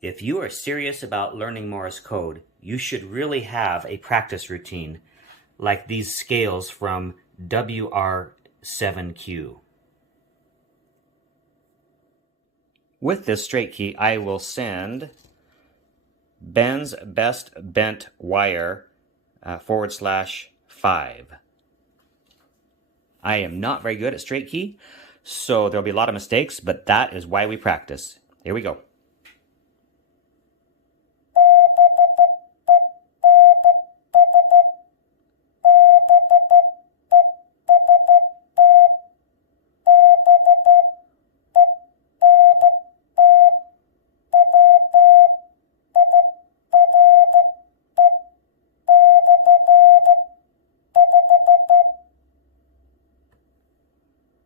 If you are serious about learning Morse code, you should really have a practice routine like these scales from WR7Q. With this straight key, I will send Ben's best bent wire /5. I am not very good at straight key, so there'll be a lot of mistakes, but that is why we practice. Here we go.